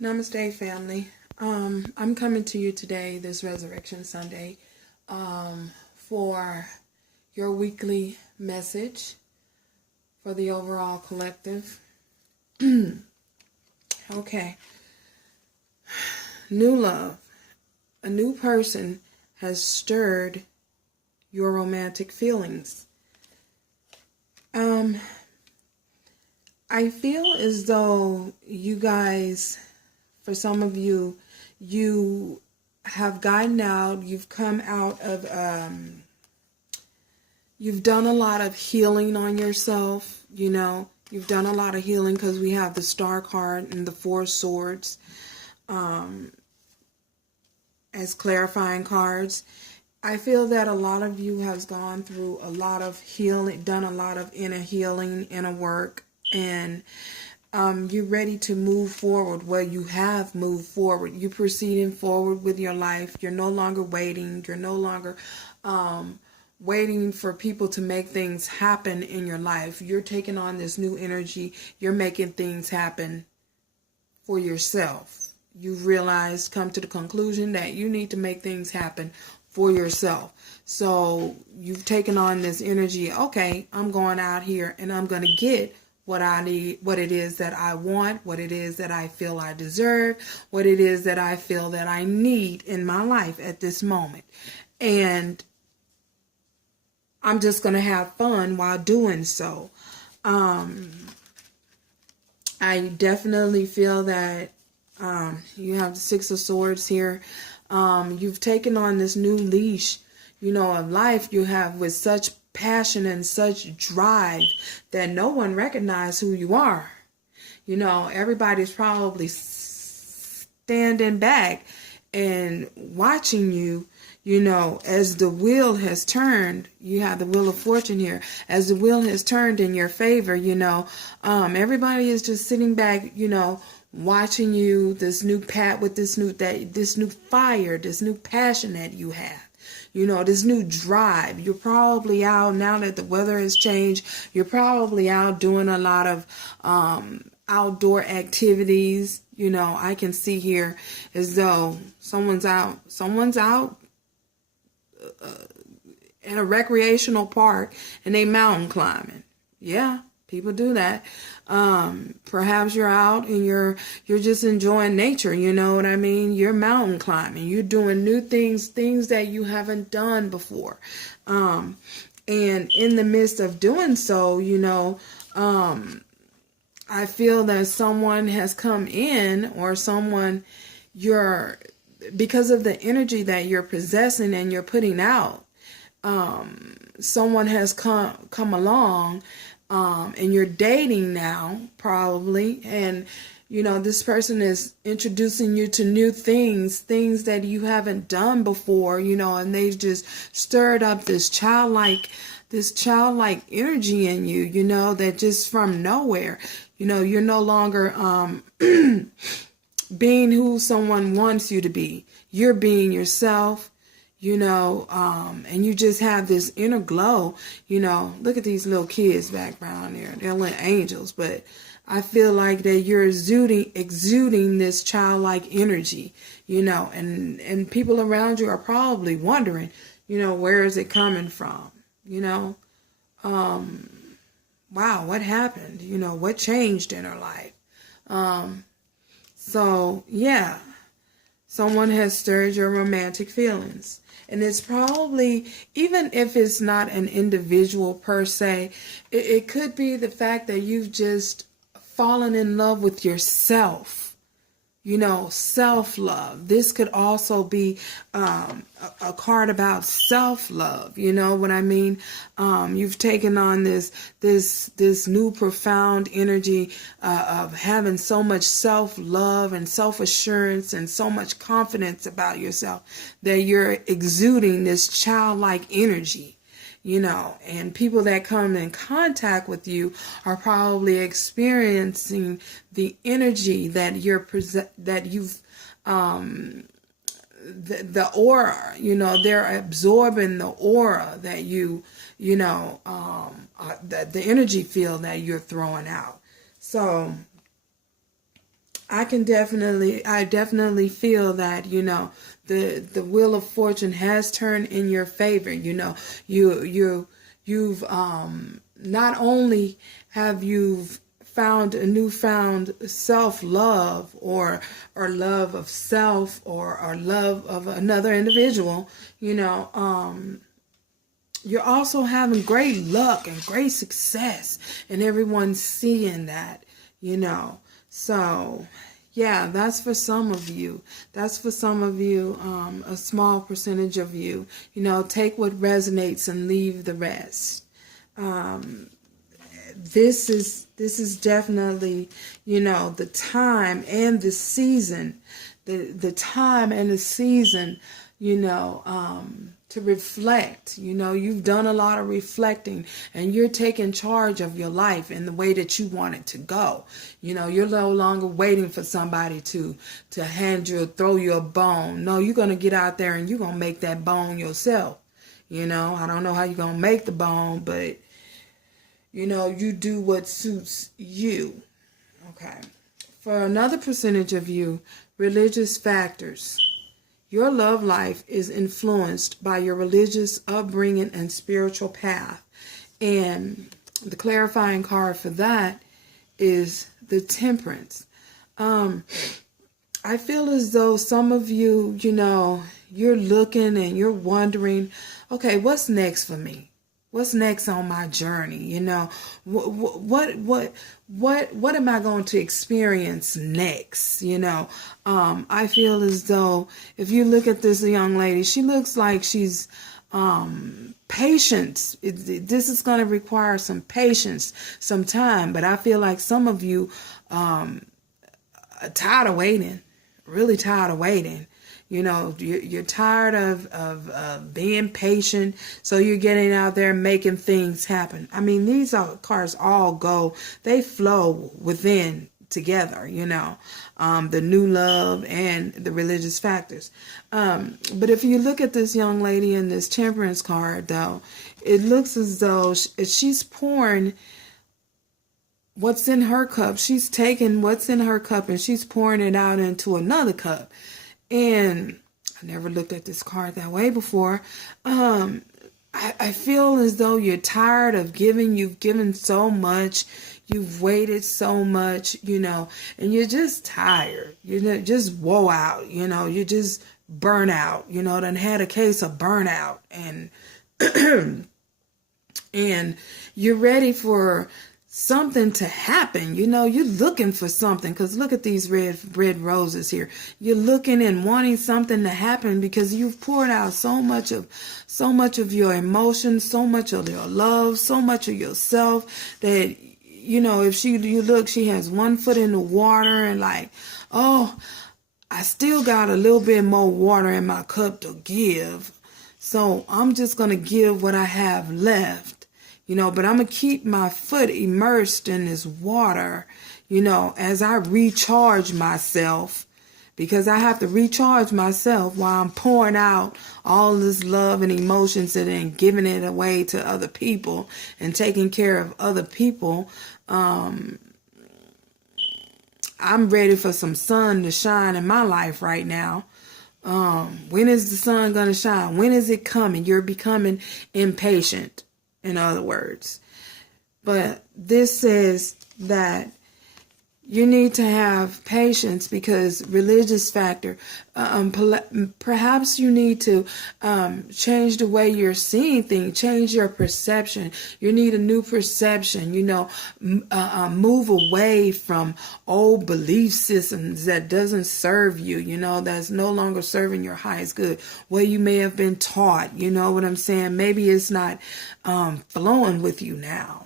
Namaste, family. I'm coming to you today, this Resurrection Sunday, for your weekly message for the overall collective. Okay. New love. A new person has stirred your romantic feelings. I feel as though you guys, for some of you, you have gotten out, you've come out of, you've done a lot of healing on yourself, you've done a lot of healing because we have the Star card and the Four Swords as clarifying cards. I feel that a lot of you has gone through a lot of healing, done a lot of inner healing, inner work, and you're ready to move forward. Well, you have moved forward. You're proceeding forward with your life. You're no longer waiting. You're no longer waiting for people to make things happen in your life. You're taking on this new energy. You're making things happen for yourself. You've realized, come to the conclusion that you need to make things happen for yourself. So you've taken on this energy. Okay, I'm going out here and I'm going to get what I need, what it is that I want, what it is that I feel I deserve, what it is that I feel that I need in my life at this moment. And I'm just going to have fun while doing so. I definitely feel that you have the Six of Swords here. You've taken on this new leash, of life. You have with such passion and such drive that no one recognizes who you are. Everybody's probably standing back and watching you, as the wheel has turned. You have the Wheel of Fortune here. As the wheel has turned in your favor, everybody is just sitting back, watching you, this new this new fire, this new passion that you have, this new drive. You're probably out now that the weather has changed. You're probably out doing a lot of outdoor activities. I can see here as though someone's out in a recreational park and they mountain climbing. Yeah. People do that. Perhaps you're out and you're just enjoying nature. You know what I mean? You're mountain climbing. You're doing new things that you haven't done before. And in the midst of doing so, I feel that someone has come in, or because of the energy that you're possessing and you're putting out, someone has come along. And you're dating now, probably, and this person is introducing you to new things that you haven't done before, and they've just stirred up this childlike energy in you, that just from nowhere, you're no longer being who someone wants you to be. You're being yourself. And you just have this inner glow, look at these little kids background there. They're little angels, but I feel like that you're exuding this childlike energy, and people around you are probably wondering, where is it coming from? Wow, what happened? What changed in her life? So yeah, someone has stirred your romantic feelings. And it's probably, even if it's not an individual per se, it could be the fact that you've just fallen in love with yourself, self-love. This could also be a card about self-love, you know what I mean? You've taken on this new profound energy of having so much self-love and self-assurance and so much confidence about yourself that you're exuding this childlike energy. And people that come in contact with you are probably experiencing the energy that the aura, they're absorbing the aura that the energy field that you're throwing out. So I definitely feel that, the wheel of fortune has turned in your favor. You've not only have you found a newfound self-love or love of self or love of another individual, you're also having great luck and great success, and everyone's seeing that, So, yeah, that's for some of you. That's for some of you, a small percentage of you. Take what resonates and leave the rest. This is definitely, the time and the season, the time and the season, to reflect. You've done a lot of reflecting, and you're taking charge of your life in the way that you want it to go. You're no longer waiting for somebody to throw you a bone. No, you're going to get out there and you're going to make that bone yourself. I don't know how you're going to make the bone, but you do what suits you. Okay. For another percentage of you, religious factors. Your love life is influenced by your religious upbringing and spiritual path. And the clarifying card for that is the Temperance. I feel as though some of you, you're looking and you're wondering, okay, what's next for me? What's next on my journey? What am I going to experience next? I feel as though if you look at this young lady, she looks like she's patience. This is going to require some patience, some time. But I feel like some of you are tired of waiting, really tired of waiting. You're tired of being patient, so you're getting out there making things happen. I mean, these cards all they flow within together, the new love and the religious factors. But if you look at this young lady in this Temperance card, though, it looks as though she's pouring what's in her cup. She's taking what's in her cup and she's pouring it out into another cup. And I never looked at this card that way before. I feel as though you're tired of giving. You've given so much. You've waited so much, and you're just tired. Just woe out, you just burn out, done had a case of burnout. And, and you're ready for something to happen. You're looking for something, because look at these red roses here. You're looking and wanting something to happen because you've poured out so much of your emotions, so much of your love, so much of yourself that, if you look, she has one foot in the water and like, oh, I still got a little bit more water in my cup to give. So I'm just going to give what I have left. But I'm going to keep my foot immersed in this water, as I recharge myself, because I have to recharge myself while I'm pouring out all this love and emotions and then giving it away to other people and taking care of other people. I'm ready for some sun to shine in my life right now. When is the sun going to shine? When is it coming? You're becoming impatient, in other words. But this says that you need to have patience, because religious factor, perhaps you need to change the way you're seeing things, change your perception. You need a new perception, move away from old belief systems that doesn't serve you, that's no longer serving your highest good. What you may have been taught, you know what I'm saying? Maybe it's not flowing with you now,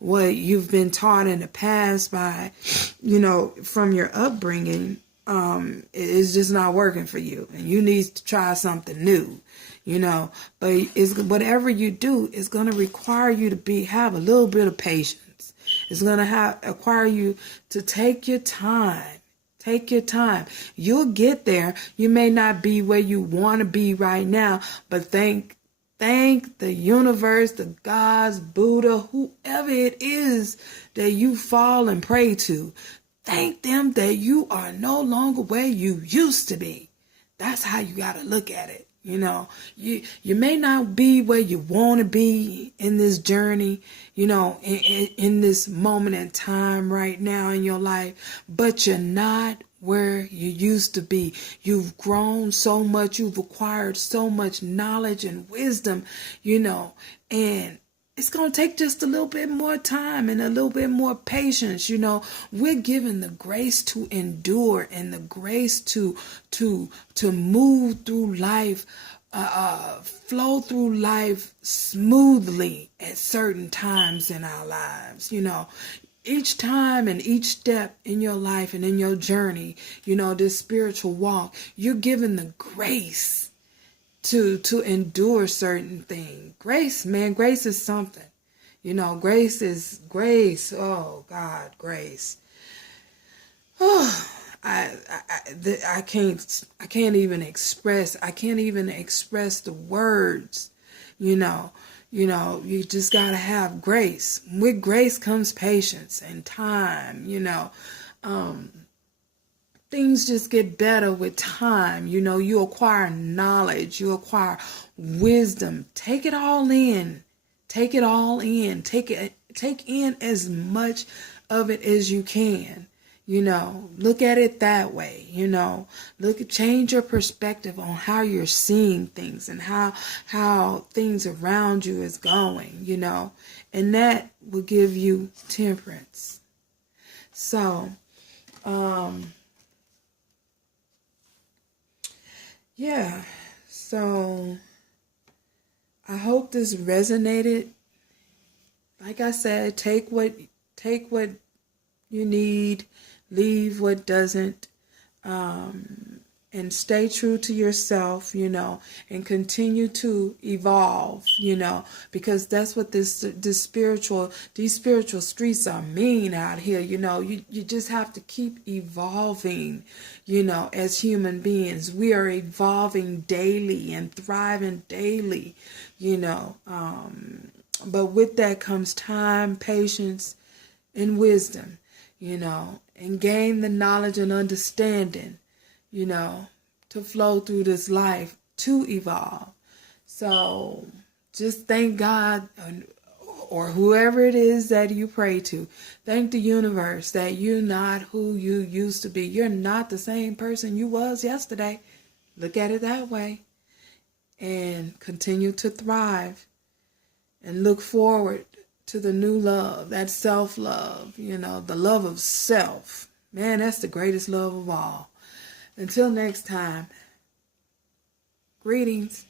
what you've been taught in the past by, from your upbringing, is just not working for you, and you need to try something new, but whatever you do is going to require you to have a little bit of patience. It's going to require you to take your time. Take your time. You'll get there. You may not be where you want to be right now, but thank the universe, the gods, Buddha, whoever it is that you fall and pray to. Thank them that you are no longer where you used to be. That's how you got to look at it. You know, you may not be where you want to be in this journey, you know, in this moment in time right now in your life, but you're not where you used to be. You've grown so much, you've acquired so much knowledge and wisdom, you know, and it's going to take just a little bit more time and a little bit more patience. You know, we're given the grace to endure and the grace to move through life, flow through life smoothly at certain times in our lives. You know, each time and each step in your life and in your journey, you know, this spiritual walk, you're given the grace to endure certain things. Grace, man, grace is something. You know, grace is grace. Oh God, grace. Oh, I can't even express the words. You just gotta have grace. With grace comes patience and time. Things just get better with time. You know, you acquire knowledge, you acquire wisdom. Take it all in. Take it all in. Take in as much of it as you can. You know, look at it that way. You know, change your perspective on how you're seeing things and how things around you is going, you know, and that will give you temperance. So, yeah, so I hope this resonated. Like I said, take what you need, leave what doesn't, and stay true to yourself, you know, and continue to evolve, you know, because that's what these spiritual streets are mean out here. You know, you just have to keep evolving, you know, as human beings. We are evolving daily and thriving daily, you know, but with that comes time, patience, and wisdom, you know, and gain the knowledge and understanding, you know, to flow through this life, to evolve. So just thank God, or whoever it is that you pray to. Thank the universe that you're not who you used to be. You're not the same person you was yesterday. Look at it that way. And continue to thrive. And look forward to the new love, that self-love, you know, the love of self. Man, that's the greatest love of all. Until next time, greetings.